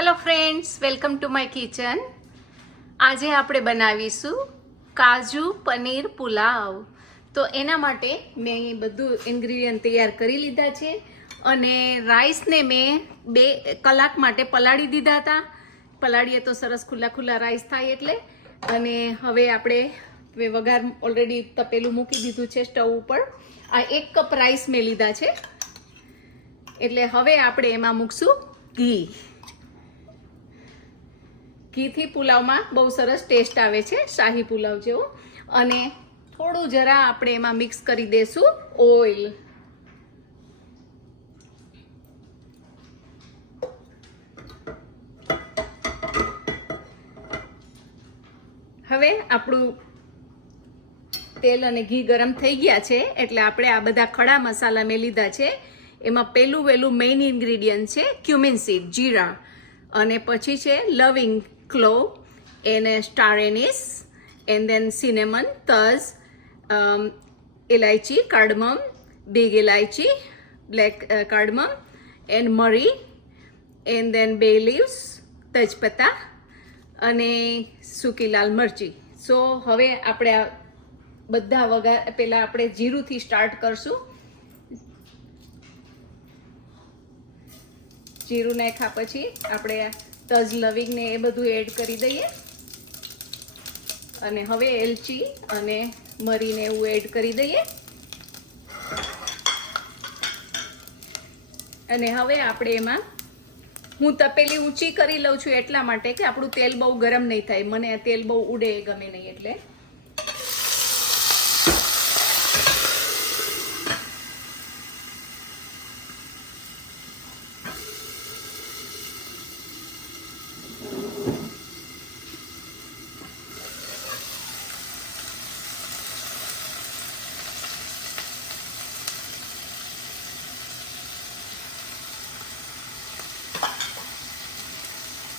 Hello friends welcome to my kitchen આજે આપણે બનાવીશું કાજુ પનીર પુલાવ. તો એના માટે મેં બધું ઇન્ગ્રીડિયન્ટ તૈયાર કરી લીધા છે અને રાઈસને મેં બે કલાક માટે પલાળી દીધા હતા. પલાળીએ તો સરસ ખુલ્લા ખુલ્લા રાઈસ થાય એટલે. અને હવે આપણે વઘાર ઓલરેડી તપેલું મૂકી દીધું છે સ્ટવ ઉપર. આ એક કપ રાઈસ મેં લીધા છે. એટલે હવે આપણે એમાં મૂકશું ઘી. ઘીથી પુલાવમાં બહુ સરસ ટેસ્ટ આવે છે, શાહી પુલાવ જેવો. અને થોડું જરા આપણે એમાં મિક્સ કરી દેશું ઓઇલ. હવે આપણું તેલ અને ઘી ગરમ થઈ ગયા છે, એટલે આપણે આ બધા ખડા મસાલા મેં લીધા છે. એમાં પહેલું વહેલું મેઇન ઇન્ગ્રીડિયન્ટ છે ક્યુમિન સીડ જીરા. અને પછી છે લવિંગ clove anise star then and thus cinnamon elaichi, elaichi big elaichi, black black cardamom and મરી and then બે leaves, tajpata અને સૂકી લાલ મરચી. સો હવે આપણે બધા વગા પહેલાં આપણે જીરુંથી સ્ટાર્ટ કરશું. જીરું નાખ્યા પછી આપણે તજ લવિંગને એ બધું એડ કરી દઈએ. અને હવે એલચી અને મરીને એવું એડ કરી દઈએ. અને હવે આપણે એમાં હું તપેલી ઊંચી કરી લઉં છું એટલા માટે કે આપણું તેલ બહુ ગરમ નહીં થાય. મને તેલ બહુ ઉડે ગમે નહીં એટલે.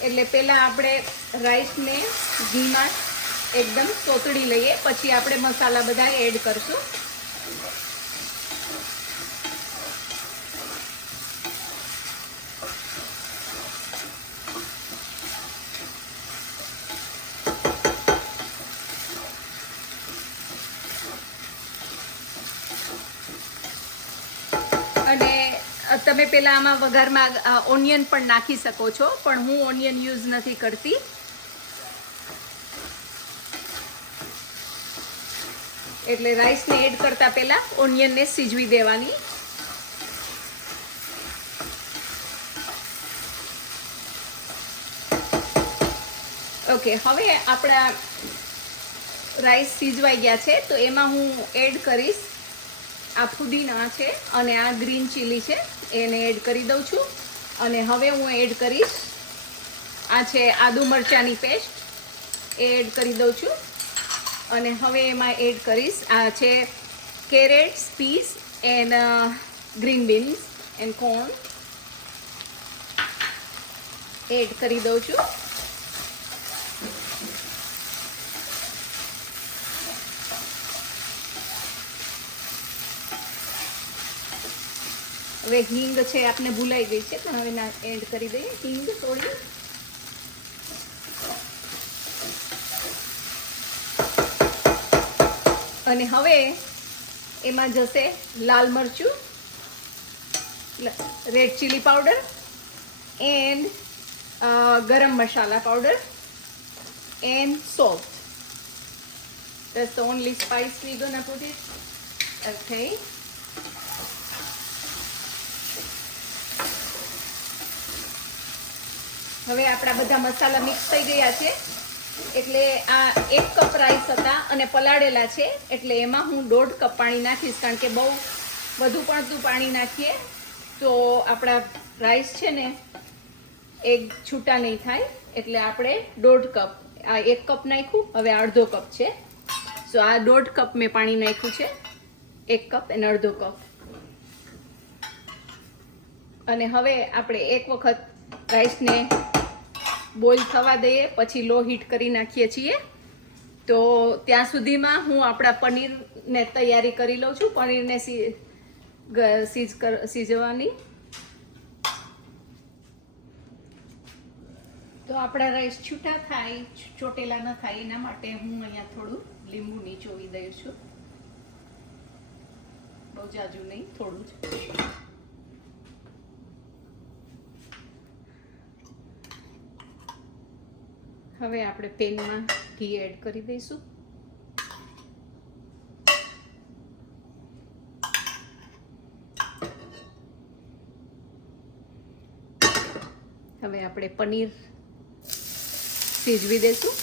એટલે પહેલાં આપણે રાઈસને ઘીમાં એકદમ સોતળી લઈએ પછી આપણે મસાલા બધા એડ કરશું અને તમે પેલા આમાં વઘારમાં ઓનિયન પણ નાખી શકો છો, પણ હું ઓનિયન યુઝ નથી કરતી. એટલે રાઈસને એડ કરતા પહેલા ઓનિયનને સીજવી દેવાની. ઓકે હવે આપણા રાઈસ સીજવાઈ ગયા છે, તો એમાં હું એડ કરીશ આ ફુદીના છે અને આ ગ્રીન ચીલી છે, એને એડ કરી દઉં છું. અને હવે હું એડ કરીશ, આ છે આદુ મરચાંની પેસ્ટ, એ એડ કરી દઉં છું. અને હવે એમાં એડ કરીશ, આ છે carrots, peas, and green beans and corn. Add કરી દઉં છું. હવે હિંગ છે, આપને ભૂલાઈ ગઈ છે, પણ હવે ના એડ કરી દઈએ હિંગ થોડી અને હવે એમાં જશે લાલ મરચું red chilli powder and garam masala powder and salt That's the only spice we're. Okay. હવે આપણા બધા મસાલા મિક્સ થઈ ગયા છે. એટલે આ એક કપ રાઈસ હતા અને પલાળેલા છે. એટલે એમાં હું દોઢ કપ પાણી નાખીશ, કારણ કે બહુ વધુ પડતું પાણી નાખીએ, તો આપણા રાઈસ છે ને એક છૂટા નહીં થાય. એટલે આપણે દોઢ કપ આ એક કપ નાખ્યું, હવે અડધો કપ છે. સો આ દોઢ કપ મેં પાણી નાખ્યું છે. એક કપ અને અડધો કપ અને હવે આપણે એક વખત રાઈસને બોઇલ થવા દઈએ, પછી લો હીટ કરી નાખીએ છીએ. તો ત્યાં સુધીમાં હું આપણા પનીરને તૈયારી કરી લઉં છું. પનીરને સી ગ- સીજ કર સીજવાની તો આપણા રાઈસ છૂટા થાય ચોટેલા ન થાય, એના માટે હું અહીંયા થોડું લીંબુ નીચોવી દઉં છું. બહુ જાજુ નહીં, થોડું જ. હવે આપણે પેનમાં ઘી એડ કરી દઈશું. હવે આપણે પનીર સિજવી દઈશું.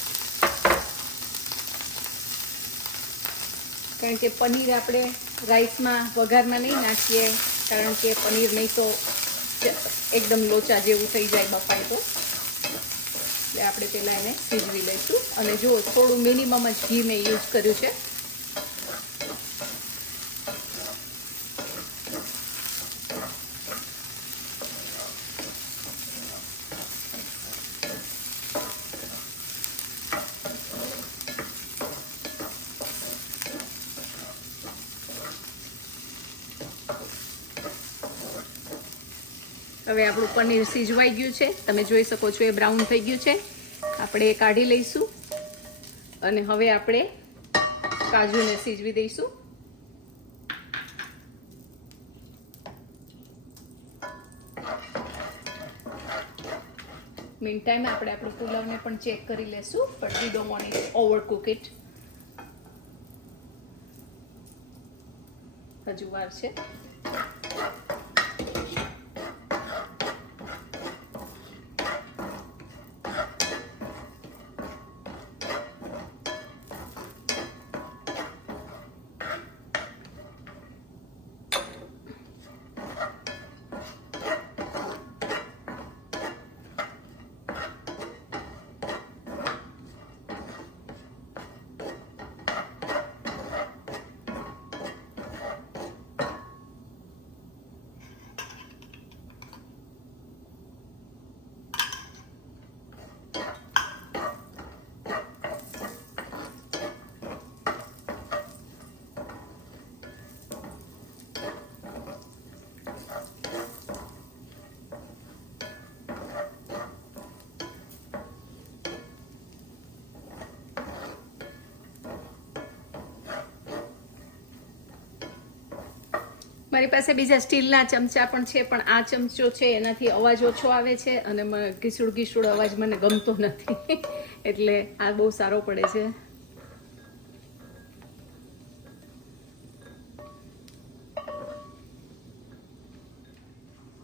કારણ કે પનીર આપણે રાઈસમાં વઘારમાં નહીં નાખીએ, કારણ કે પનીર નહીં તો એકદમ લોચા જેવું થઈ જાય બફાય તો. આપણે પહેલાં એને સીજવી લઈશું. અને જો થોડું મિનિમમ જ ઘી મેં યુઝ કર્યું છે. હવે આપણું પનીર સિજવાઈ ગયું છે. તમે જોઈ શકો છો એ બ્રાઉન થઈ ગયું છે. આપણે એ કાઢી લઈશું. અને હવે આપણે કાજુને સિજવી દઈશું. મીન ટાઈમ આપણે આપણું પુલાવને પણ ચેક કરી લેશું but we don't want it overcook it હજુ વાર છે. મારી પાસે બીજા સ્ટીલના ચમચા પણ છે, પણ આ ચમચો છે, એનાથી અવાજ ઓછો આવે છે અને ઘીસુડ ઘીસુડ અવાજ મને ગમતો નથી. એટલે આ બહુ સારો પડે છે.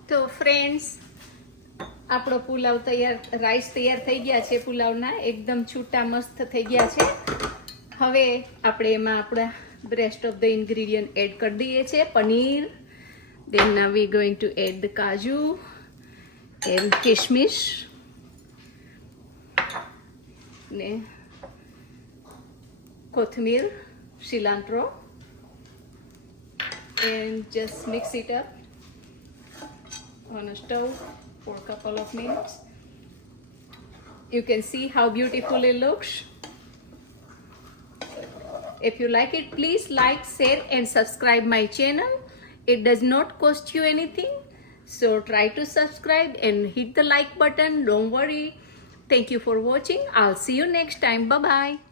તો ફ્રેન્ડ્સ આપણો પુલાવ તૈયાર રાઈસ તૈયાર થઈ ગયા છે પુલાવના. એકદમ છૂટા મસ્ત થઈ ગયા છે. હવે આપણે એમાં આપણા rest of the ingredient add કરી દઈએ છીએ paneer then now we going to add the kaju and kishmish ને કોથમીર cilantro and just mix it up on a stove for a couple of minutes you can see how beautiful it looks if you like it, please like, share, and subscribe my channel. It does not cost you anything. So try to subscribe and hit the like button. Don't worry. Thank you for watching. I'll see you next time. Bye bye.